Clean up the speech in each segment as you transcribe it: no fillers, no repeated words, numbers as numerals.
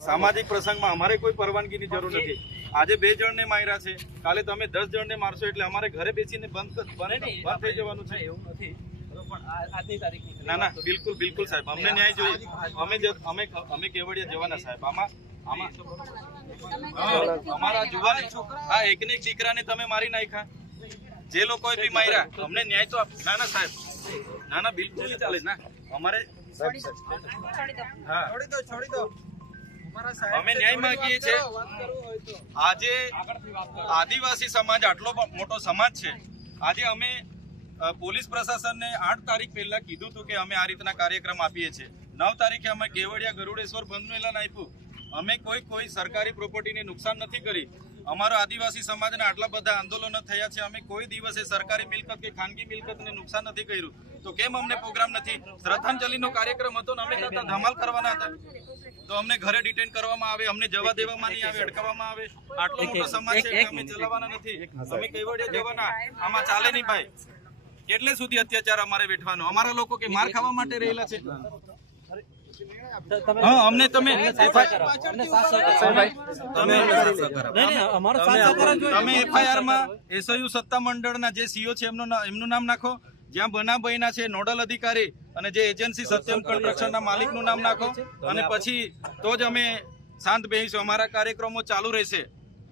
सामाजिक प्रसंग में अमारे कोई परवानगी की जरूर नहीं। आज 2 जण ने मार्या छे, काले तमे 10 जण ने मारशो एटले अमारे घरे बेसीने बंद थई जवानुं छे। एवुं नथी, आजनी तारीखनी ना ना बिल्कुल बिल्कुल साहेब, अमने न्याय जोईए। अमे केवड़िया जवाना साहेब। आमा अमारा जुवान आ एकने एक दीकराने तमे मारी नाख्या, जे लोकोए बी मार्या अमने न्याय तो ना ना साहेब, ना ना बिल्कुल नहीं चाले ना अमारे। हाँ छोड़ी दो અમે ન્યાય માંગીએ છીએ। આજે આદિવાસી સમાજ આટલો મોટો સમાજ છે, આજે અમે પોલીસ પ્રશાસનને 8 તારીખ પહેલા કીધું હતું કે અમે આ રીતના કાર્યક્રમ આપીએ છીએ। 9 તારીખે અમે કેવડિયા ગરુડેશ્વર બંધનું એલાન આપ્યું। અમે કોઈ સરકારી પ્રોપર્ટીને નુકસાન નથી કરી। અમારો આદિવાસી સમાજને આટલા બધા આંદોલનો થયા છે, અમે કોઈ દિવસે સરકારી મિલકત કે ખાનગી મિલકતને નુકસાન નથી કર્યું, તો કેમ અમને પ્રોગ્રામ નથી? શ્રદ્ધાંજલિનો કાર્યક્રમ હતો ને અમે કરતા ધમાલ કરવાના હતા, તો અમને ઘરે ડિટેન કરવામાં આવે, અમને જવા દેવામાં નહીં આવે, અટકાવવામાં આવે। આટલો મોટો સમાજ છે, અમે ચલાવવાના નથી, અમે કેવડિયા જવાના, આમાં ચાલે નહીં ભાઈ। કેટલે સુધી અત્યાચાર અમારે વેઠવાનો? અમારા લોકો કે માર ખાવા માટે રહેલા છે? हाँ हमने तमे एफआईआर में एसयू सत्ता मंडळना जे सीओ छे एमनुं नाम नाखो, ज्यां बनाव बन्या छे नोडल अधिकारी अने जे एजेंसी सत्यम कंस्ट्रक्शनना मालिकनुं नाम नाखो, अने पछी तो ज अमे शांत बेसीशुं। अमारा कार्यक्रमो चालू रहेशे।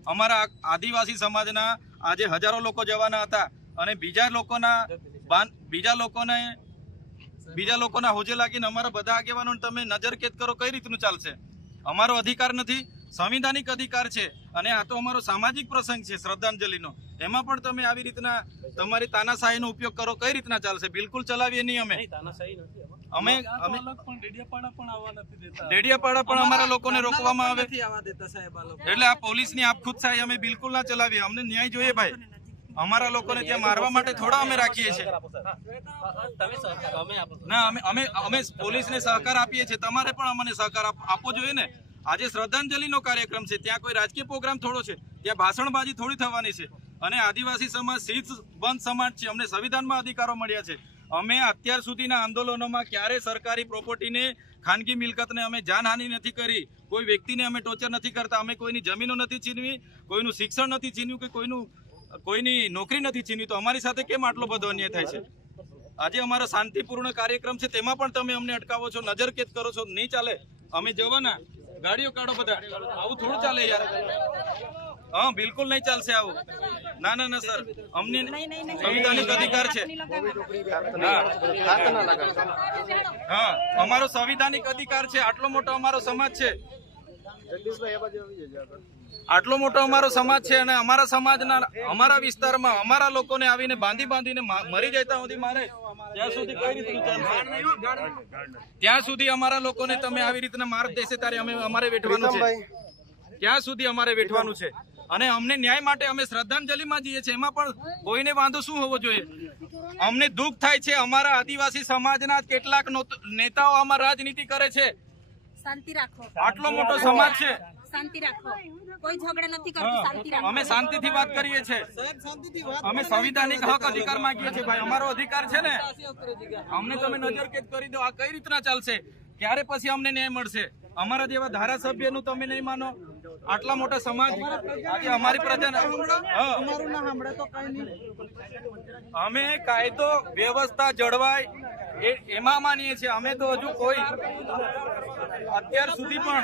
अमारा आदिवासी समाजना आजे हजारों लोको जवाना हता अने बीजा लोकोना होजे लागीने अमारा बधा आगेवानोने तमे नजर केद करो, कई रीतनुं चालशे? अमारो अधिकार नथी, संविधानिक अधिकार छे, अने आ तो अमारो सामाजिक प्रसंग छे श्रद्धांजलिनो, एमां पण तमे आवी रीतना तमारी तानाशाहीनो उपयोग करो, कई रीतना चालशे? बिल्कुल चलावीए नहीं। अमे डेडियापाड़ा पण अमारा लोकोने रोकवामां आवे एटले आ पोलीसनी आपखुदशाही अमे बिल्कुल ना चलावीए। अमने न्याय जोईए भाई। अमारा लोकोने त्यां मारवा माटे थोड़ा अमे राखीए छे ना, अमे पोलीसने सहकार आपीए छे, तमारे पण अमने सहकार आपवो जोईए ने। आजे श्रद्धांजलिनो कार्यक्रम छे, त्यां कोई राजकीय प्रोग्राम थोड़ो छे, त्यां भाषणबाजी थोड़ी थवानी छे। अने आदिवासी समाज शीर्ष बंध समाज छे, अमने संविधानमां अधिकारो मळ्या छे। अमे अत्यार सुधीना आंदोलनोमां क्यारे सरकारी प्रोपर्टीने खानगी मिलकतने अमे जानहानि नथी करी, कोई व्यक्तिने अमे टोर्चर नथी करता, अमे कोईनी जमीनो नथी छीनवी, कोईनुं शिक्षण नथी छीन्व्युं के कोईनी नौकरी नहीं छीनी, तो अमारी साथे केम आटलो बधो अन्याय थाय छे? आज अमारो शांतिपूर्ण कार्यक्रम छे, तेमां पण तमे अमने अटकावो छो, नजर केद करो छो। नहीं चाले, अमे जवाना, गाड़ीओ काढो बधा, आवुं थोडुं चाले यार। हाँ बिल्कुल नहीं चालशे आवुं। ना ना ना सर, अमने संविधानिक अधिकार छे। हाँ अमारो संविधानिक अधिकार छे, आटलो मोटो अमारो समाज छे, आटलो मोटो अमारो समाज छे, अने अमारा समाजना अमारा विस्तारमां अमारा लोकोने आवीने बांधीने मरी जता सुधी मारे, त्यां सुधी कई रीतनुं चालशे? त्यां सुधी अमारा लोकोने तमे आवी रीतना मार देशे त्यारे अमारे वेठवानुं छे, त्यां सुधी अमारे वेठवानुं छे। अने अमने न्याय माटे अमे श्रद्धांजलिमां जीए छे, एमां पण कोईने वांधो शुं होवो जोईए? अमने दुख थाय छे, अमारा आदिवासी समाजना केटलाक नेताओ आमां राजनीति करे छे। शांति राखो, आटलो मोटो समाज छे, शांति राखो, कोई झगड़ा नहीं करतो, शांति राखो। अमे शांतिथी बात करीए छे, अमे संविधानिक हक अधिकार मांगीए छे भाई, अमारो अधिकार छे ने। अमने तमे नजर केद करी दो, आ कई रीतना चालशे? क्यारे पछी अमने न्याय मळशे? अमारा जेवा धारासभ्यनुं तमे नहीं मानो, आटला मोटा समाज आज अमारी प्रजाने अमे कायदो व्यवस्था जळवाय एमां मानीए छे। अमे तो हजू कोई અત્યાર સુધી પણ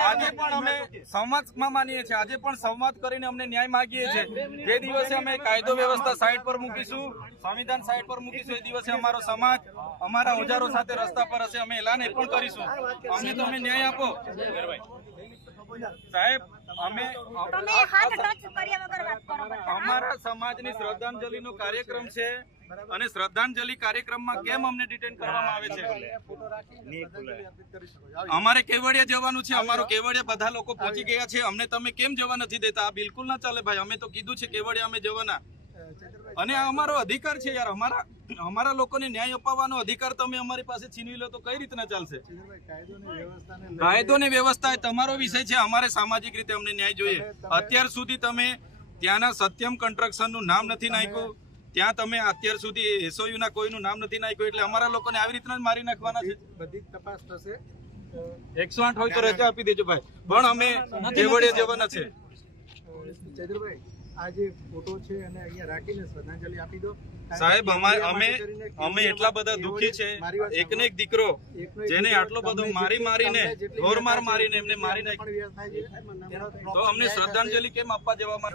આજે પણ અમે સંવાદમાં માનીએ છીએ, આજે પણ સંવાદ કરીને અમને ન્યાય માંગીએ છીએ। જે દિવસે અમે કાયદો વ્યવસ્થા સાઈડ પર મૂકીશું, સંવિધાન સાઈડ પર મૂકીશું, એ દિવસે અમારો સમાજ અમારા ઓજારો સાથે રસ્તા પર હશે, અમે એલાન એ પણ કરીશું। અમને તમે ન્યાય આપો સાહેબ। અમે અમારા સમાજની શ્રદ્ધાંજલિનો કાર્યક્રમ છે, અને શ્રદ્ધાંજલિ કાર્યક્રમમાં કેમ અમને ડિટેન કરવામાં આવે છે? અમારે કેવડિયા જવાનું છે, અમારો કેવડિયા બધા લોકો પહોંચી ગયા છે, અમને તમે કેમ જવા નથી દેતા? આ બિલકુલ ના ચાલે ભાઈ। અમે તો કીધું છે કેવડિયા અમે જવાના, અને આ અમારો અધિકાર છે યાર। અમારા લોકોને ન્યાય અપાવવાનો અધિકાર તમે અમારી પાસે છીનવી લો તો કઈ રીતના ચાલશે? કાયદો ને વ્યવસ્થા તમારો વિષય છે, અમારે સામાજિક રીતે અમને ન્યાય જોઈએ। અત્યાર સુધી તમે ત્યાંના સત્યમ કન્સ્ટ્રક્શનનું નામ નથી નાખ્યું, ત્યાં તમે અત્યાર સુધી એસઓયુના કોઈનું નામ નથી નાખ્યું, એટલે અમારા લોકોને આવી રીતના જ મારી નાખવાના છે। બધી તપાસ થશે, 108 હોય તો રજા આપી દેજો ભાઈ, પણ અમે જેવડે જવાના છે. ચૈત્રભાઈ, આ જે ફોટો છે અને અહીંયા રાખીને શ્રદ્ધાંજલિ આપી દો. સાહેબ અમે એટલા બધા દુઃખી છે. એકને એક દીકરો જેને આટલો બધો મારીને ઢોર મારીને એમને મારી નાખ્યો, તો અમને શ્રદ્ધાંજલિ કેમ આપવા જવામાં